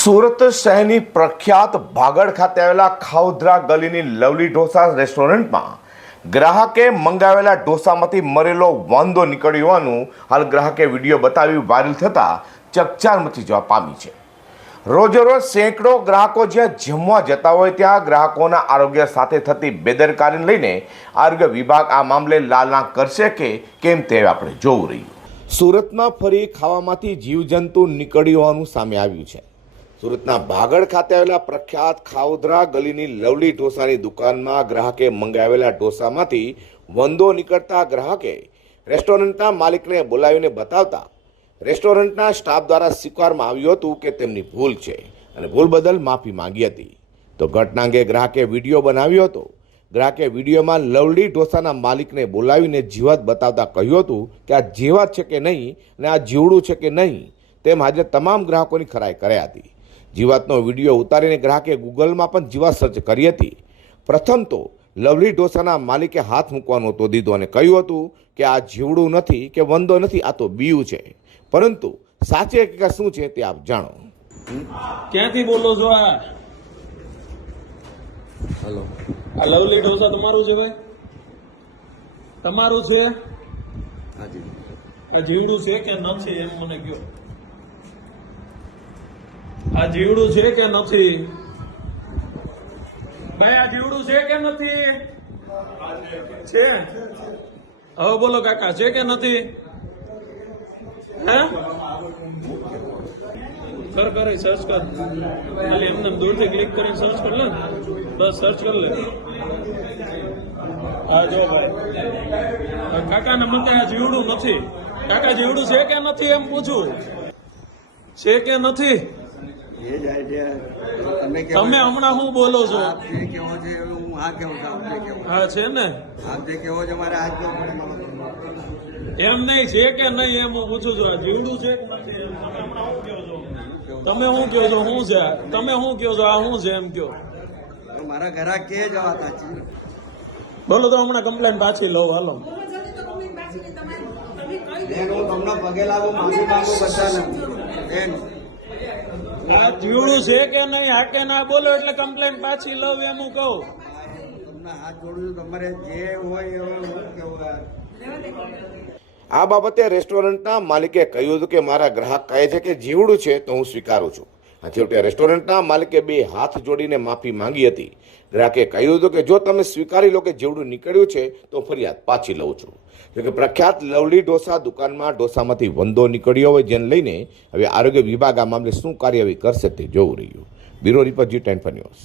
સુરત શહેરની પ્રખ્યાત ભાગડ ખાતે આવેલા ખાઉધરા ગલીની લવલી ઢોસા રેસ્ટોરન્ટમાં ગ્રાહકે મંગાવેલા ઢોસામાંથી મરેલો વાંદો નીકળ્યો હોવાનું હાલ ગ્રાહકે વીડિયો બતાવી વાયરલ થતાં ચકચાર મચી જવા પામી છે. રોજેરોજ સેંકડો ગ્રાહકો જ્યાં જમવા જતા હોય ત્યાં ગ્રાહકોના આરોગ્ય સાથે થતી બેદરકારીને લઈને આરોગ્ય વિભાગ આ મામલે લાલના કરશે કે કેમ તે આપણે જોવું રહ્યું. સુરતમાં ફરી ખાવામાંથી જીવજંતુ નીકળ્યું હોવાનું સામે આવ્યું છે. સુરતના ભાગડ ખાતે આવેલા પ્રખ્યાત ખાઉધરા ગલીની લવલી ઢોસાની દુકાનમાં ગ્રાહકે મંગાવેલા ઢોસામાંથી વંદો નીકળતા ગ્રાહકે રેસ્ટોરન્ટના માલિકને બોલાવીને બતાવતા રેસ્ટોરન્ટના સ્ટાફ દ્વારા સ્વીકારવામાં આવ્યું હતું કે તેમની ભૂલ છે અને ભૂલ બદલ માફી માંગી હતી. તો ઘટના અંગે ગ્રાહકે વીડિયો બનાવ્યો હતો. ગ્રાહકે વિડીયોમાં લવલી ઢોસાના માલિકને બોલાવીને જીવત બતાવતા કહ્યું હતું કે આ જીવાત છે કે નહીં અને આ જીવડું છે કે નહીં તેમ હાજર તમામ ગ્રાહકોની ખરાઈ કર્યા હતી. જીવાતનો વીડિયો ઉતારીને ગ્રાહકે ગૂગલમાં પણ જીવાત સર્ચ કરી હતી. પ્રથમ તો લવલી ઢોસાના માલિકે હાથ મૂકવાનો હતો દીધો અને કહ્યું હતું કે આ જીવડું નથી કે વંદો નથી આ તો બીયું છે. પરંતુ સાચી હકીકત શું છે તે આપ જાણો. ક્યાંથી બોલો છો આ? હલો. આ લવલી ઢોસા તમારું છે ભાઈ? તમારું છે? આ જીવડું છે કે નથી એમ મને કયો આ જીવડું છે કે નથી? ભાઈ, આ જીવડું છે કે નથી? છે? હવે બોલો કાકા, છે કે નથી? હે? કર કરે સર્ચ કર. ખાલી એમને દૂરથી ક્લિક કરીને સર્ચ કર લે બસ સર્ચ કર લે. હા જો ભાઈ. કાકાને મતે આ જીવડું નથી. કાકા, જીવડું છે કે નથી એમ પૂછું? છે કે નથી? એ જ આઈડિયા તમે તમે હમણાં શું બોલો છો? આપ જે કેવો છે હું આ કેવું છું આપ જે કેવો હા છે ને? આપ જે કેવો છે મારે આજ કેવું પડે એમ નહીં છે કે નહીં એમ હું પૂછું છું. જીવડું છે? તમે શું કહો છો? તમે શું છો? શું છે? તમે શું કહો છો? આ શું છે એમ કહો તો મારા ઘરા કે જવા તાચી બોલો તો હમણાં કમ્પ્લેન પાછી લઉં હાલો. બેન હું તમને પગે લાગુ માફી માંગુ બધાને. બેન જીવડું છે કે નહીં હા કે ના, બોલો એટલે કમ્પ્લેન પાછી લવ એમ હું કહું. તમને હાથ જોડું તમારે જે હોય આ બાબતે રેસ્ટોરન્ટના માલિકે કહ્યું હતું કે મારા ગ્રાહક કહે છે કે જીવડું છે તો હું સ્વીકારું છું. છેવટે રેસ્ટોરન્ટના માલિકે બે હાથ જોડીને માફી માંગી હતી. ગ્રાહકે કહ્યું હતું કે, જો તમે સ્વીકારી લો કે જેવડું નીકળ્યું છે, તો ફરિયાદ પાછી લઉં છું. જોકે પ્રખ્યાત લવલી ઢોસા દુકાનમાં ઢોસામાંથી વંદો નીકળ્યો હોય જેને લઈને હવે આરોગ્ય વિભાગ આ મામલે શું કાર્યવાહી કરશે તે જોવું રહ્યું. Bureau report G ten news.